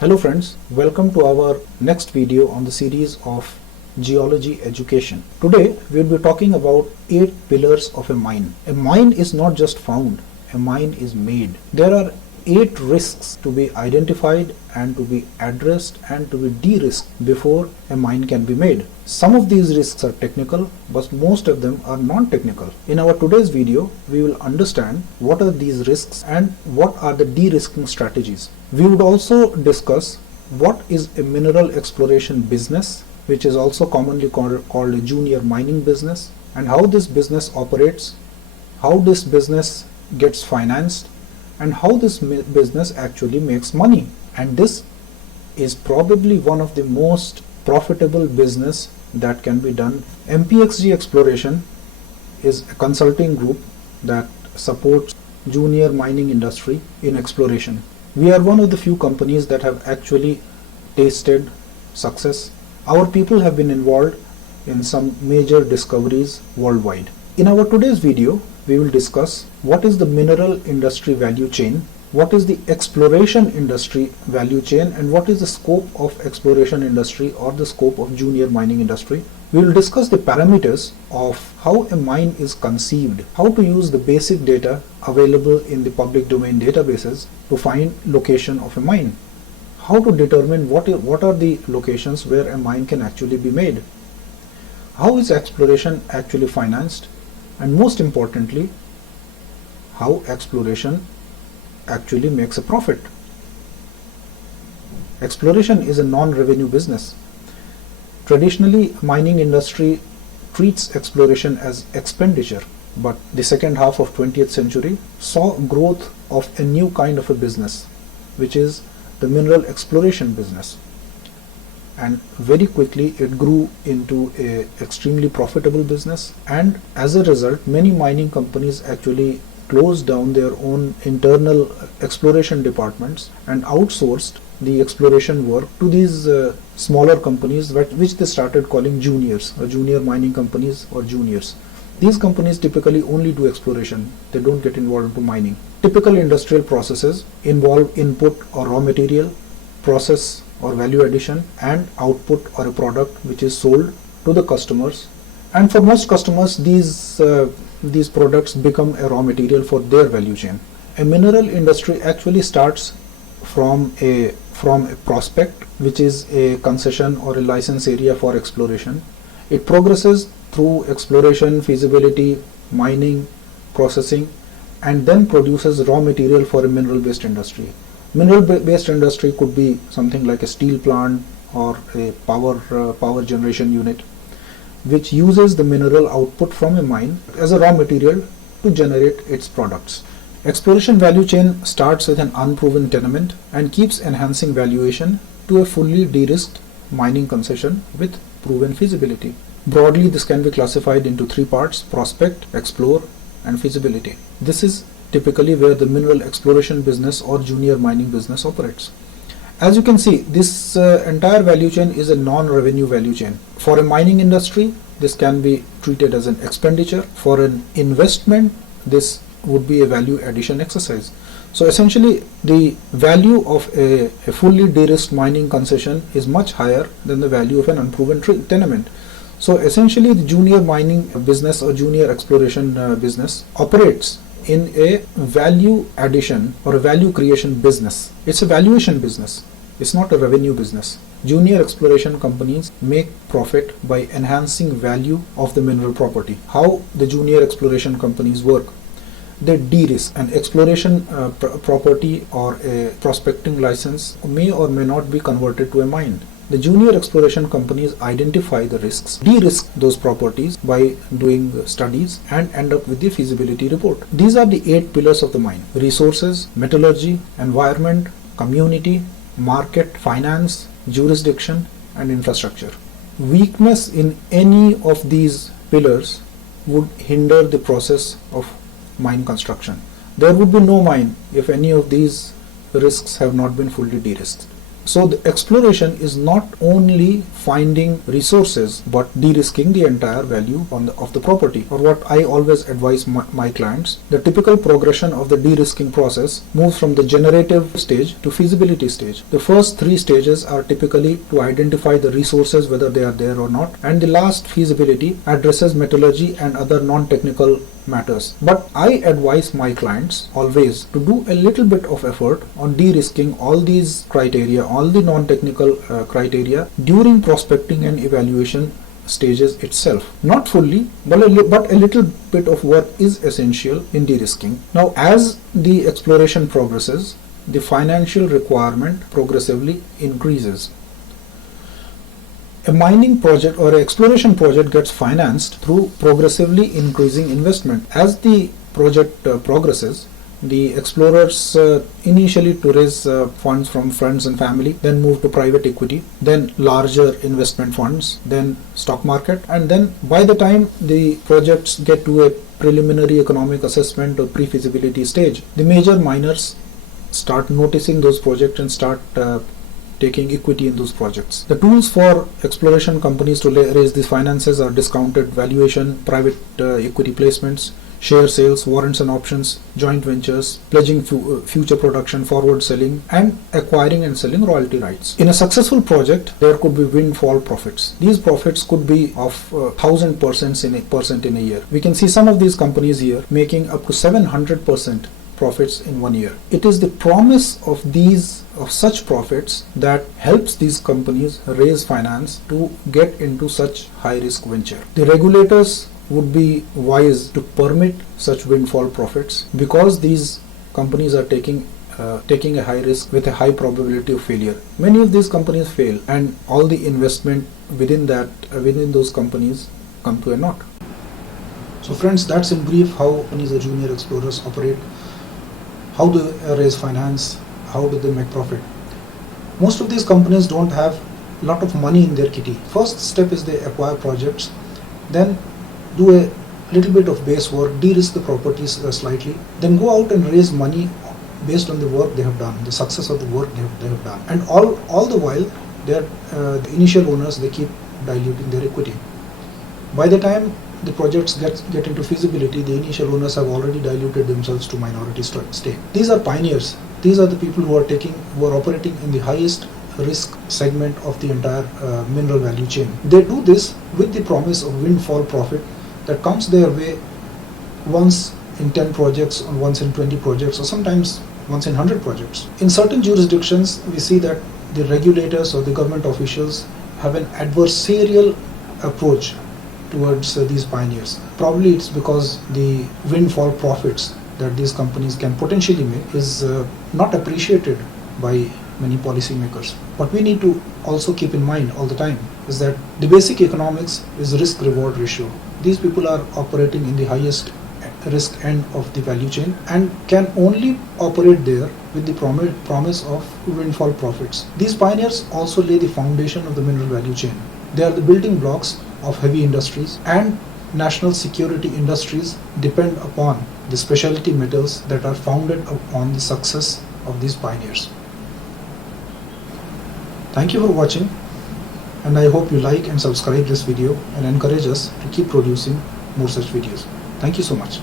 Hello friends, welcome to our next video on the series of geology education. Today we will be talking about 8 pillars of a mine. A mine is not just found, a mine is made. There are 8 risks to be identified and to be addressed and to be de-risked before a mine can be made. Some of these risks are technical, but most of them are non-technical. In our today's video, we will understand what are these risks and what are the de-risking strategies. We would also discuss what is a mineral exploration business, which is also commonly called a junior mining business, and how this business operates, how this business gets financed, and how this business actually makes money. And this is probably one of the most profitable business that can be done. MPXG Exploration is a consulting group that supports junior mining industry in exploration. We are one of the few companies that have actually tasted success. Our people have been involved in some major discoveries worldwide. In our today's video, we will discuss what is the mineral industry value chain, what is the exploration industry value chain, and what is the scope of exploration industry or the scope of junior mining industry. We will discuss the parameters of how a mine is conceived, how to use the basic data available in the public domain databases to find location of a mine, how to determine what are the locations where a mine can actually be made, how is exploration actually financed, and most importantly, how exploration actually makes a profit. Exploration is a non-revenue business. Traditionally, mining industry treats exploration as expenditure, but the second half of 20th century saw growth of a new kind of a business, which is the mineral exploration business. And very quickly it grew into a extremely profitable business, and as a result many mining companies actually closed down their own internal exploration departments and outsourced the exploration work to these smaller companies which they started calling juniors, or junior mining companies, or juniors. These companies typically only do exploration, they don't get involved into mining. Typical industrial processes involve input or raw material, process or value addition, and output or a product which is sold to the customers. And for most customers, these products become a raw material for their value chain. A mineral industry actually starts from a prospect, which is a concession or a license area for exploration. It progresses through exploration, feasibility, mining, processing, and then produces raw material for a mineral-based industry. Mineral-based industry could be something like a steel plant or a power generation unit, which uses the mineral output from a mine as a raw material to generate its products. Exploration value chain starts with an unproven tenement and keeps enhancing valuation to a fully de-risked mining concession with proven feasibility. Broadly, this can be classified into 3 parts: prospect, explore, and feasibility. This is typically where the mineral exploration business or junior mining business operates. As you can see, this entire value chain is a non-revenue value chain. For a mining industry, this can be treated as an expenditure. For an investment, this would be a value addition exercise. So essentially, the value of a fully de-risked mining concession is much higher than the value of an unproven tenement. So essentially, the junior mining business or junior exploration business operates in a value addition or a value creation business. It's a valuation business. It's not a revenue business. Junior exploration companies make profit by enhancing value of the mineral property. How the junior exploration companies work? They de-risk. An exploration property or a prospecting license may or may not be converted to a mine. The junior exploration companies identify the risks, de-risk those properties by doing studies, and end up with the feasibility report. These are the 8 pillars of the mine: resources, metallurgy, environment, community, market, finance, jurisdiction, and infrastructure. Weakness in any of these pillars would hinder the process of mine construction. There would be no mine if any of these risks have not been fully de-risked. So the exploration is not only finding resources but de-risking the entire value of the property. Or what I always advise my clients, the typical progression of the de-risking process moves from the generative stage to feasibility stage. The first three stages are typically to identify the resources, whether they are there or not, and the last, feasibility, addresses metallurgy and other non-technical matters. But I advise my clients always to do a little bit of effort on de-risking all these criteria, all the non-technical criteria during prospecting and evaluation stages itself. Not fully, but a little bit of work is essential in de-risking. Now, as the exploration progresses, the financial requirement progressively increases. A mining project or an exploration project gets financed through progressively increasing investment. As the project progresses, the explorers initially to raise funds from friends and family, then move to private equity, then larger investment funds, then stock market, and then by the time the projects get to a preliminary economic assessment or pre-feasibility stage, the major miners start noticing those projects and start taking equity in those projects. The tools for exploration companies to raise these finances are discounted valuation, private equity placements, share sales, warrants and options, joint ventures, pledging future production, forward selling, and acquiring and selling royalty rights. In a successful project, there could be windfall profits. These profits could be of 1,000% in a year. We can see some of these companies here making up to 700% profits in 1 year. It is the promise of such profits that helps these companies raise finance to get into such high risk venture. The regulators would be wise to permit such windfall profits because these companies are taking a high risk with a high probability of failure. Many of these companies fail, and all the investment within those companies come to a naught. So friends, that's in brief how companies or junior explorers operate, how they raise finance, how do they make profit. Most of these companies don't have a lot of money in their kitty. First step is they acquire projects, then do a little bit of base work, de-risk the properties slightly, then go out and raise money based on the work they have done, the success of the work they have done. And all the while, the initial owners, they keep diluting their equity. By the time the projects get into feasibility, the initial owners have already diluted themselves to minority stake. These are pioneers. These are the people who are operating in the highest risk segment of the entire mineral value chain. They do this with the promise of windfall profit that comes their way once in 10 projects, or once in 20 projects, or sometimes once in 100 projects. In certain jurisdictions, we see that the regulators or the government officials have an adversarial approach towards these pioneers. Probably it's because the windfall profits that these companies can potentially make is not appreciated by many policymakers. What we need to also keep in mind all the time is that the basic economics is risk-reward ratio. These people are operating in the highest risk end of the value chain and can only operate there with the promise of windfall profits. These pioneers also lay the foundation of the mineral value chain. They are the building blocks of heavy industries, and national security industries depend upon the specialty metals that are founded upon the success of these pioneers. Thank you for watching, and I hope you like and subscribe this video and encourage us to keep producing more such videos. Thank you so much.